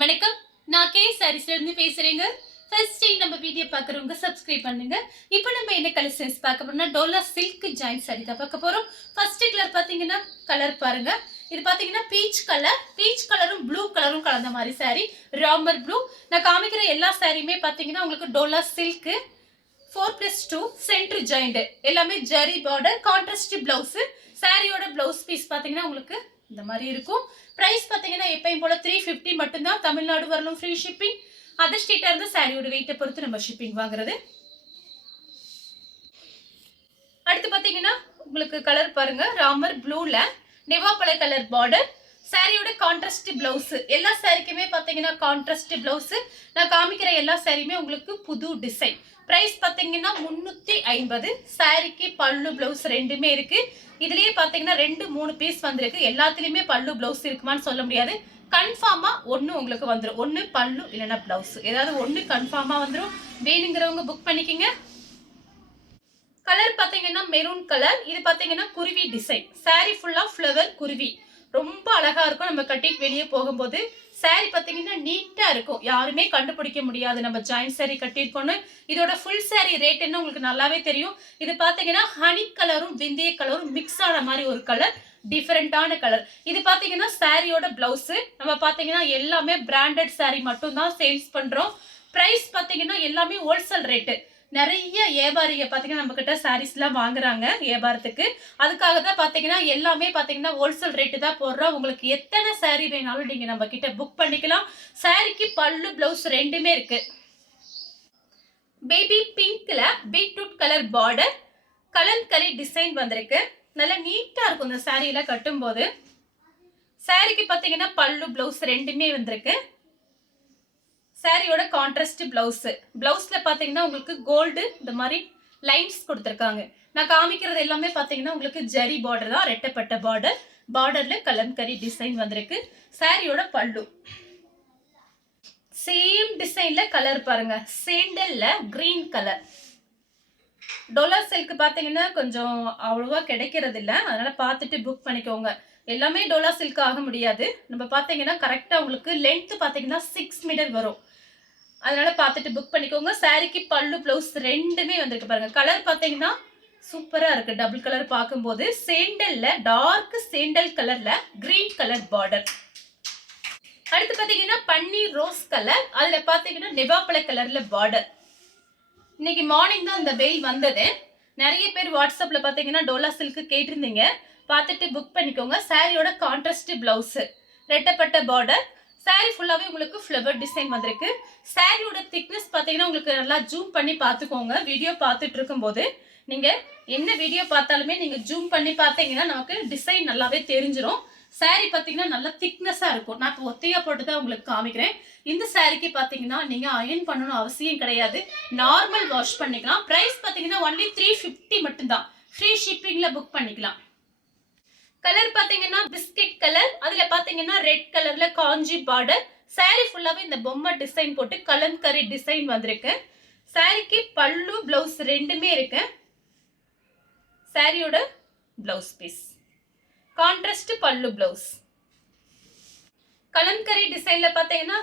வணக்கம். நான் கே சாரீஸ்ல இருந்து பேசுறேங்க. ஃபர்ஸ்ட் டைம் நம்ம வீடியோ பார்க்குறவங்க சப்ஸ்கிரைப் பண்ணுங்க. இப்போ நம்ம என்ன கலெக்ஷன்ஸ் பார்க்க போறோம்னா டோலா சில்க் ஜாயிண்ட் சாரி தான் பார்க்க போறோம். ஃபர்ஸ்ட் கலர் பாத்தீங்கன்னா கலர் பாருங்க. இது பாத்தீங்கன்னா பீச் கலரும் ப்ளூ கலரும் கலந்த மாதிரி சாரி, ராமர் ப்ளூ. நான் காமிக்கிற எல்லா சாரியுமே பாத்தீங்கன்னா உங்களுக்கு டோலா சில்க் 4+2 சென்டர் ஜாயிண்ட், எல்லாமே ஜரி பார்டர், கான்ட்ராஸ்ட் பிளவுஸ். சாரியோட பிளவுஸ் பீஸ் பாத்தீங்கன்னா உங்களுக்கு இந்த மாதிரி இருக்கும். பிரைஸ் பாத்தீங்கன்னா எப்பயும் போல 350 மட்டும்தான். தமிழ்நாடு வரணும் ஃப்ரீ ஷிப்பிங். அதர் ஸ்டேட்டா இருந்து சாரியோட வெயிட்டை பொறுத்து நம்ம ஷிப்பிங் வாங்குறது. அடுத்து பாத்தீங்கன்னா உங்களுக்கு கலர் பாருங்க, ராமர் ப்ளூல நெவாப்பழ கலர் பார்டர். சாரியோட கான்ட்ராஸ்ட் பிளவுஸ். எல்லா சாரிக்குமே பாத்தீங்கன்னா கான்ட்ராஸ்ட் பிளவுஸ். நான் காமிக்கிற எல்லா சாரியுமே உங்களுக்கு புது டிசைன். பிரைஸ் பாத்தீங்கன்னா 350. சாரிக்கு பல்லு பிளவுஸ் ரெண்டுமே இருக்கு. இதுலயே பாத்தீங்கன்னா 2-3 பீஸ் வந்திருக்கு. எல்லாத்துலயுமே பல்லு பிளவுஸ் இருக்குமான்னு சொல்ல முடியாது. கன்ஃபார்மா ஒன்னு உங்களுக்கு வந்துடும். ஒன்னு பல்லு இல்லைன்னா பிளவுஸ், ஏதாவது ஒன்னு கன்ஃபார்மா வந்துடும். வேணுங்கிறவங்க புக் பண்ணிக்கங்க. கலர் பாத்தீங்கன்னா மெரூன் கலர். இது பாத்தீங்கன்னா குருவி டிசைன். சாரி ஃபுல்லா ஃப்ளவர் குருவி, ரொம்ப அழகா இருக்கும். நம்ம கட்டிட்டு வெளியே போகும்போது சாரி பாத்தீங்கன்னா நீட்டா இருக்கும், யாருமே கண்டுபிடிக்க முடியாது நம்ம ஜாயிண்ட் சாரி கட்டிருக்கோம்னு. இதோட ஃபுல் சாரி ரேட் என்ன உங்களுக்கு நல்லாவே தெரியும். இது பாத்தீங்கன்னா ஹனி கலரும் விந்திய கலரும் மிக்ஸ் ஆன மாதிரி ஒரு கலர், டிஃபரெண்டான கலர். இது பாத்தீங்கன்னா சாரியோட பிளவுஸ். நம்ம பாத்தீங்கன்னா எல்லாமே பிராண்டட் சாரி மட்டும் தான் சேல்ஸ் பண்றோம். பிரைஸ் பாத்தீங்கன்னா எல்லாமே ஹோல்சேல் ரேட்டு. நிறைய வியாபாரிங்க பாத்தீங்கன்னா நம்ம கிட்ட சாரீஸ் எல்லாம் வாங்குறாங்க வியாபாரத்துக்கு. அதுக்காக தான் பாத்தீங்கன்னா எல்லாமே பாத்தீங்கன்னா ஹோல்சேல் ரேட்டு தான் போடுறோம். உங்களுக்கு எத்தனை சாரி வேணாலும் நீங்க நம்ம கிட்ட புக் பண்ணிக்கலாம். சாரிக்கு பல்லு பிளவுஸ் ரெண்டுமே இருக்கு. பேபி பிங்க்ல beetroot colour border, Kalamkari design வந்திருக்கு. நல்லா நீட்டா இருக்கும் இந்த சாரியில கட்டும் போது. சாரிக்கு பாத்தீங்கன்னா பல்லு பிளவுஸ் ரெண்டுமே வந்திருக்கு. சாரியோட கான்ட்ராஸ்ட் பிளவுஸ். பிளவுஸ்ல பாத்தீங்கன்னா உங்களுக்கு கோல்டு இந்த மாதிரி லைன்ஸ் கொடுத்துருக்காங்க. நான் காமிக்கிறது எல்லாமே பாத்தீங்கன்னா உங்களுக்கு ஜரி பார்டர் தான், ரெட்டப்பட்ட பார்டர். பார்டர்ல கலம்கரி டிசைன் வந்திருக்கு. சாரியோட பல்லு சேம் டிசைன்ல கலர் பாருங்க, சேண்டல்ல கிரீன் கலர். டோலா சில்க் பாத்தீங்கன்னா கொஞ்சம் அவ்வளவா கிடைக்கிறது இல்ல, அதனால பார்த்துட்டு புக் பண்ணிக்கோங்க. எல்லாமே டோலா சில்க் ஆக முடியாது. நம்ம பாத்தீங்கன்னா கரெக்டா உங்களுக்கு லென்த் பாத்தீங்கன்னா 6 மீட்டர் வரும், அதனால பார்த்துட்டு புக் பண்ணிக்கோங்க. சாரிக்கு பல்லு பிளவுஸ் ரெண்டுமே வந்திருக்கு பாருங்க. கலர் பாத்தீங்கன்னா சூப்பரா இருக்கு. டபுள் கலர் பார்க்கும்போது சேண்டல்ல டார்க் சேண்டல் கலர்ல கிரீன் கலர் பார்டர். அடுத்து பாத்தீங்கன்னா பன்னீர் ரோஸ் கலர், அதுல பாத்தீங்கன்னா நெவாப்பழ கலர்ல பார்டர். இன்னைக்கு மார்னிங் தான் இந்த வெயில் வந்தது. நிறைய பேர் வாட்ஸ்அப்ல பாத்தீங்கன்னா டோலா சில்க் கேட்டிருந்தீங்க, பார்த்துட்டு புக் பண்ணிக்கோங்க. சாரியோட கான்ட்ராஸ்ட் பிளவுஸ், ரெட்டப்பட்ட பார்டர். சாரி ஃபுல்லாவே உங்களுக்கு ஃப்ளவர் டிசைன் வந்திருக்கு. சாரியோட திக்னஸ் பாத்தீங்கன்னா உங்களுக்கு நல்லா ஜூம் பண்ணி பார்த்துக்கோங்க. வீடியோ பார்த்துட்டு இருக்கும்போது நீங்க என்ன வீடியோ பார்த்தாலுமே நீங்க ஜூம் பண்ணி பார்த்தீங்கன்னா நமக்கு டிசைன் நல்லாவே தெரிஞ்சிடும். சாரி பாத்தீங்கன்னா நல்லா திக்னஸா இருக்கும். நான் இப்போ ஒத்தையா போட்டு தான் உங்களுக்கு காமிக்கிறேன். இந்த சாரிக்கு பாத்தீங்கன்னா நீங்க அயன் பண்ணணும் அவசியம் கிடையாது, நார்மல் வாஷ் பண்ணிக்கலாம். பிரைஸ் பாத்தீங்கன்னா ஒன்லி 350 மட்டும்தான். ஃப்ரீ ஷிப்பிங்ல புக் பண்ணிக்கலாம். கலர் பாத்தீங்கன்னா பிஸ்கட் கலர், அதுல பாத்தீங்கன்னா ரெட் கலர்ல காஞ்சி பார்டர். சாரி ஃபுல்லாவே இந்த பொம்மை டிசைன் போட்டு கலம்கரி டிசைன் வந்திருக்கு. சாரிக்கு பல்லு பிளவுஸ் ரெண்டுமே இருக்கு. சாரியோட blouse piece contrast pallu blouse. Kalamkari டிசைன்ல பாத்தீங்கன்னா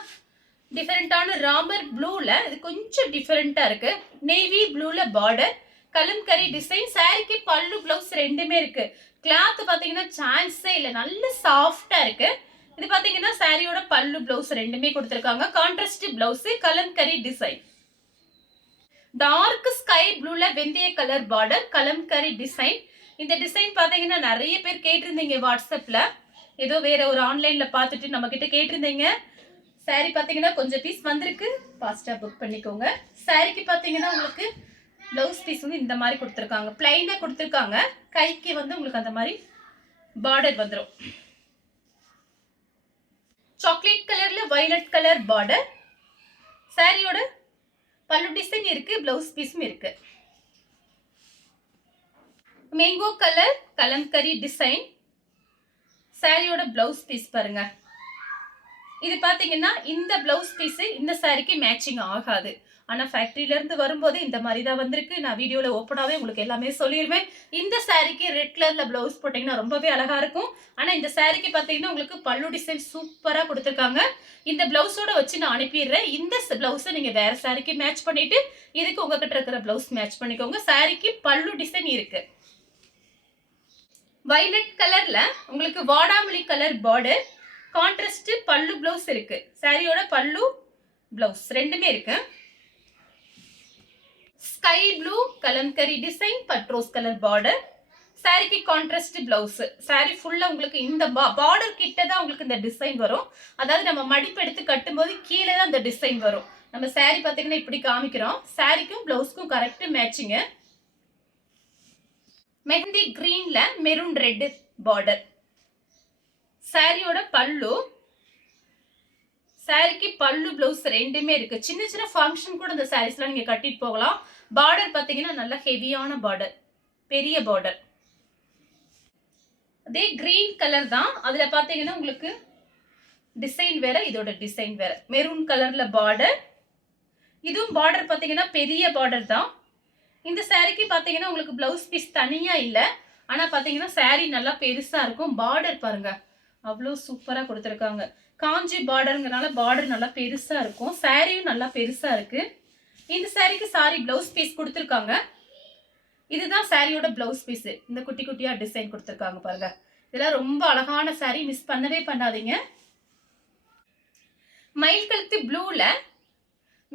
டிஃபரெண்டான ராமர் ப்ளூல, இது கொஞ்சம் டிஃபரெண்டா இருக்கு. நேவி ப்ளூல பார்டர், கலம்கரி டிசைன். சாரிக்கு பல்லு பிளவுஸ் ரெண்டுமே இருக்கு. கிளாத் பாத்தீங்கன்னா சான்ஸே இல்ல, நல்ல சாஃப்டா இருக்கு. இது பாத்தீங்கன்னா சாரியோட பல்லு பிளவுஸ் ரெண்டுமே கொடுத்திருக்காங்க. Contrast blouse, Kalamkari design. Dark sky ப்ளூல வெந்தய கலர் பார்டர், கலம்கரி டிசைன். இந்த டிசைன் பாத்தீங்கன்னா நிறைய பேர் கேட்டிருந்தீங்க வாட்ஸ்அப்ல, ஏதோ வேற ஒரு ஆன்லைன்ல பார்த்துட்டு நம்ம கிட்ட கேட்டிருந்தீங்க. சாரி பாத்தீங்கன்னா கொஞ்சம் பீஸ் வந்திருக்கு, ஃபாஸ்டா புக் பண்ணிக்கோங்க. சாரிக்கு பாத்தீங்கன்னா உங்களுக்கு பிளவுஸ் பீஸ் வந்து இந்த மாதிரி கொடுத்துருக்காங்க, பிளைனா கொடுத்துருக்காங்க. கைக்கு வந்து உங்களுக்கு அந்த மாதிரி பார்டர் வந்துடும். சாக்லேட் கலர்ல வயலட் கலர் பார்டர். சாரியோட பல்லு டிசைன் இருக்கு, பிளவுஸ் பீஸும் இருக்கு. Mango colour kalamkari design. சாரியோட பிளவுஸ் பீஸ் பாருங்க. இது பாத்தீங்கன்னா இந்த பிளவுஸ் பீஸ் இந்த சாரிக்கு மேட்சிங் ஆகாது, ஆனால் ஃபேக்ட்ரியிலேருந்து வரும்போது இந்த மாதிரி தான் வந்திருக்கு. நான் வீடியோவில் ஓப்பனாகவே உங்களுக்கு எல்லாமே சொல்லிடுவேன். இந்த சாரீக்கு ரெட் கலரில் ப்ளவுஸ் போட்டிங்கன்னா ரொம்பவே அழகாக இருக்கும். ஆனால் இந்த சாரீக்கு பார்த்தீங்கன்னா உங்களுக்கு பல்லு டிசைன் சூப்பராக கொடுத்துருக்காங்க. இந்த ப்ளவுஸோட வச்சு நான் அனுப்பிடுறேன். இந்த ப்ளவுஸை நீங்கள் வேறு சாரீக்கு மேட்ச் பண்ணிவிட்டு இதுக்கு உங்ககிட்ட இருக்கிற ப்ளவுஸ் மேட்ச் பண்ணிக்கோங்க. சாரீக்கு பல்லு டிசைன் இருக்குது. வயலட் கலர்ல உங்களுக்கு வாடாமல்லி colour border, contrast pallu blouse இருக்கு. சாரியோட பல்லு பிளவுஸ் ரெண்டுமே இருக்கு. ஸ்கை ப்ளூ கலம்கரி டிசைன் பட்ரோஸ் கலர் பார்டர், சாரிக்கு கான்ட்ராஸ்ட் பிளவுஸ். சாரி ஃபுல்லா உங்களுக்கு இந்த பார்டர் கிட்ட தான் உங்களுக்கு இந்த டிசைன் வரும். அதாவது நம்ம மடிப்பு எடுத்து கட்டும்போது கீழே தான் இந்த டிசைன் வரும். நம்ம சாரி பார்த்தீங்கன்னா இப்படி காமிக்கிறோம். சாரிக்கும் பிளவுஸ்க்கும் கரெக்ட் மேட்சிங். மெஹந்தி கிரீன்ல மெரூன் ரெட் பார்டர். சாரியோட பல்லு, சாரிக்கு பல்லு பிளவுஸ் ரெண்டுமே இருக்கு. சின்ன சின்ன ஃபங்க்ஷன் கூட இந்த சாரீஸ்லாம் நீங்க கட்டிட்டு போகலாம். பார்டர் பாத்தீங்கன்னா நல்ல ஹெவியான பார்டர், பெரிய பார்டர். அதே கிரீன் கலர் தான், அதுல பாத்தீங்கன்னா உங்களுக்கு டிசைன் வேற, இதோட டிசைன் வேற. மெரூன் கலர்ல பார்டர், இதுவும் பார்டர் பாத்தீங்கன்னா பெரிய பார்டர் தான். இந்த சாரிக்கு பார்த்தீங்கன்னா உங்களுக்கு பிளவுஸ் பீஸ் தனியாக இல்லை. ஆனால் பார்த்தீங்கன்னா சாரி நல்லா பெருசாக இருக்கும். பார்டர் பாருங்க அவ்வளோ சூப்பராக கொடுத்துருக்காங்க. காஞ்சி பார்டருங்கிறனால பார்டர் நல்லா பெருசாக இருக்கும். சாரியும் நல்லா பெருசாக இருக்கு. இந்த சாரிக்கு சாரி பிளவுஸ் பீஸ் கொடுத்துருக்காங்க. இதுதான் சாரியோட பிளவுஸ் பீஸ். இந்த குட்டி குட்டியாக டிசைன் கொடுத்துருக்காங்க பாருங்க. இதெல்லாம் ரொம்ப அழகான சாரி, மிஸ் பண்ணவே பண்ணாதீங்க. மயில் கழுத்து ப்ளூல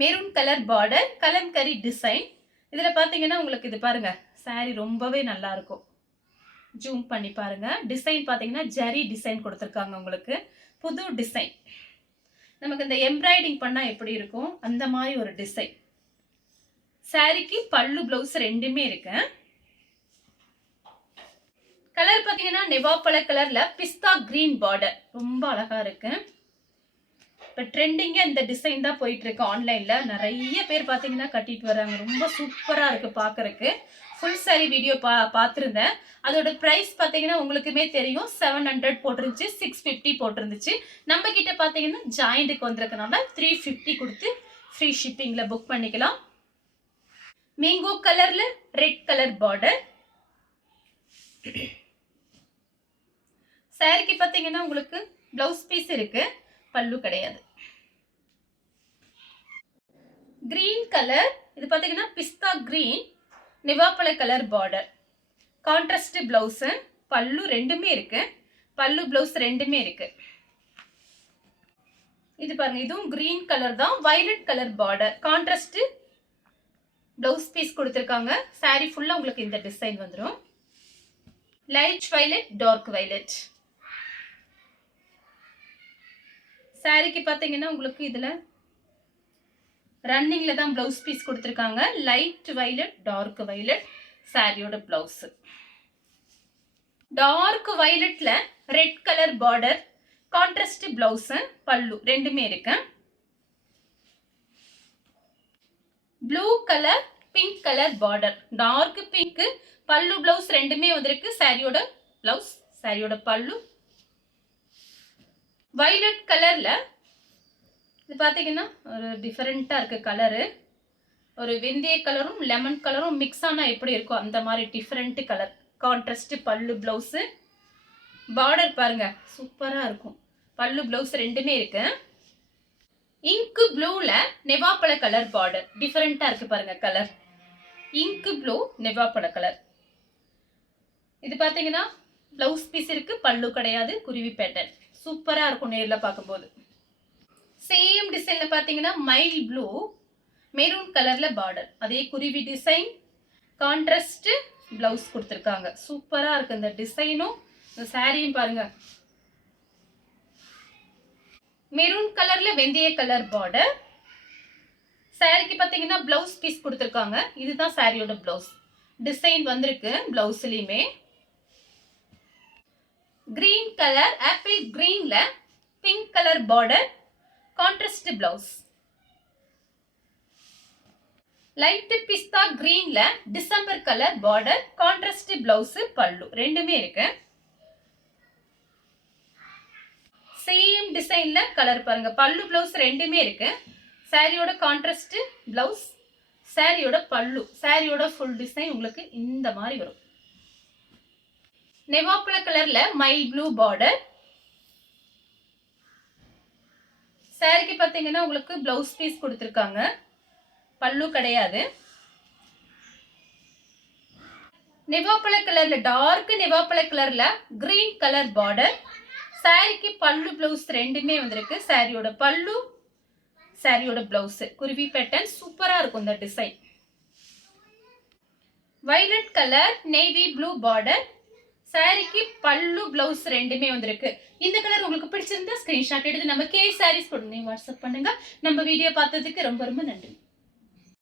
maroon colour border, Kalamkari design. இதில் பார்த்தீங்கன்னா உங்களுக்கு இது பாருங்க, சாரி ரொம்பவே நல்லா இருக்கும். ஜூம் பண்ணி பாருங்க. டிசைன் பார்த்தீங்கன்னா ஜரி டிசைன் கொடுத்துருக்காங்க. உங்களுக்கு புது டிசைன். நமக்கு இந்த எம்ப்ராய்டிங் பண்ணால் எப்படி இருக்கும் அந்த மாதிரி ஒரு டிசைன். சாரிக்கு பல்லு பிளவுஸ் ரெண்டுமே இருக்கு. கலர் பார்த்தீங்கன்னா நெவாப்பழ கலர்ல பிஸ்தா கிரீன் பார்டர், ரொம்ப அழகா இருக்கு. இப்போ ட்ரெண்டிங்காக இந்த டிசைன் தான் போயிட்டு இருக்கு. ஆன்லைனில் நிறைய பேர் பார்த்தீங்கன்னா கட்டிட்டு வராங்க. ரொம்ப சூப்பராக இருக்கு பார்க்கறக்கு. ஃபுல் சாரி வீடியோ பார்த்துருந்தேன். அதோட ப்ரைஸ் பார்த்தீங்கன்னா உங்களுக்குமே தெரியும், 700 போட்டிருந்துச்சு, 650 போட்டிருந்துச்சு. நம்ம கிட்ட பார்த்தீங்கன்னா ஜாயிண்ட்டுக்கு வந்திருக்கனால 350 கொடுத்து ஃப்ரீ ஷிப்பிங்கில் புக் பண்ணிக்கலாம். மேங்கோ கலரில் ரெட் கலர் பார்டர். சாரிக்கு பார்த்தீங்கன்னா உங்களுக்கு பிளவுஸ் பீஸ் இருக்கு, பல்லு கிடையாது. கிரீன் கலர், இது பார்த்தீங்கன்னா பிஸ்தா கிரீன் நிவாப்பழ colour border, contrast blouse, pallu ரெண்டுமே இருக்கு. பல்லு பிளவுஸ் ரெண்டுமே இருக்கு. இது பாருங்க, இதுவும் கிரீன் கலர் தான், violet colour border, contrast blouse piece கொடுத்துருக்காங்க. சாரி ஃபுல்லா உங்களுக்கு இந்த டிசைன் வந்துடும். Light violet, dark violet. சாரிக்கு பார்த்தீங்கன்னா உங்களுக்கு இதுல ரன்னிங்ல தான் பிளவுஸ் பீஸ் கொடுத்துருக்காங்க. லைட் வயலட், டார்க் வயலட் சாரியோட பிளவுஸ். டார்க் வயலட்ல red colour border, contrast blouse, pallu ரெண்டுமே இருக்கு. Blue colour pink colour border, dark pink, pallu blouse ரெண்டுமே வந்திருக்கு. சாரியோட பிளவுஸ், சாரியோட பல்லு. வயலட் கலர்ல இது பார்த்தீங்கன்னா ஒரு டிஃபரெண்ட்டாக இருக்கு கலரு. ஒரு வெந்தய கலரும் லெமன் கலரும் மிக்ஸ் ஆனால் எப்படி இருக்கும் அந்த மாதிரி டிஃப்ரெண்ட் கலர். கான்ட்ராஸ்ட் பல்லு பிளவுஸு. பார்டர் பாருங்க சூப்பராக இருக்கும். பல்லு பிளவுஸ் ரெண்டுமே இருக்கு. இங்கு ப்ளூல நெவாப்பழ கலர் பார்டர், டிஃபரெண்ட்டாக இருக்கு பாருங்க கலர். இங்கு ப்ளூ நெவாப்பழ கலர். இது பார்த்தீங்கன்னா பிளவுஸ் பீஸ் இருக்கு, பல்லு கிடையாது, குருவி பேட்டர்ன். சூப்பராக இருக்கும் நேரில் பார்க்கும்போது. சேம் டிசைன்ல பார்த்தீங்கன்னா மைல் ப்ளூ மெரூன் கலர்ல பார்டர், அதே குருவி டிசைன், கான்ட்ராஸ்ட் பிளவுஸ் கொடுத்துருக்காங்க. சூப்பராக இருக்கு இந்த டிசைனும் இந்த சாரியும் பாருங்க. மெரூன் கலர்ல வெந்தய கலர் பார்டர். சாரிக்கு பார்த்தீங்கன்னா பிளவுஸ் பீஸ் கொடுத்துருக்காங்க. இதுதான் சாரியோட பிளவுஸ். டிசைன் வந்திருக்கு பிளவுஸ்லயுமே. கிரீன் கலர் ஆப்பிள் கிரீன்ல pink colour border, contrast blouse. Light பிஸ்தா கிரீன்ல December colour border, contrast blouse, pallu ரெண்டுமே இருக்கு. சேம் டிசைன்ல கலர் பாருங்க. பல்லு பிளவுஸ் ரெண்டுமே இருக்கு. சாரியோட கான்ட்ராஸ்ட் பிளவுஸ், சாரியோட பல்லு, சாரியோட ஃபுல் டிசைன் உங்களுக்கு இந்த மாதிரி வரும். நெவாப்பழ கலர்ல மைல் ப்ளூ பார்டர். சாரிக்கு பார்த்தீங்கன்னா உங்களுக்கு பிளவுஸ் பீஸ் கொடுத்துருக்காங்க, பல்லு கிடையாது. நெவாப்பழ கலர்ல டார்க் நெவாப்பழ கலர்ல கிரீன் கலர் பார்டர். சாரிக்கு பல்லு பிளவுஸ் ரெண்டுமே வந்திருக்கு. சாரியோட பல்லு, சாரியோட பிளவுஸ் குருவி பேட்டர்ன் சூப்பரா இருக்கும் இந்த design. Violet colour navy blue border. சாரிக்கு பல்லு பிளவுஸ் ரெண்டுமே வந்திருக்கு. இந்த கலர் உங்களுக்கு பிடிச்சிருந்தா ஸ்கிரீன்ஷாட் எடுத்து நம்ம கே சாரீஸ் உடனே வாட்ஸ்அப் பண்ணுங்க. நம்ம வீடியோ பார்த்ததுக்கு ரொம்ப ரொம்ப நன்றி.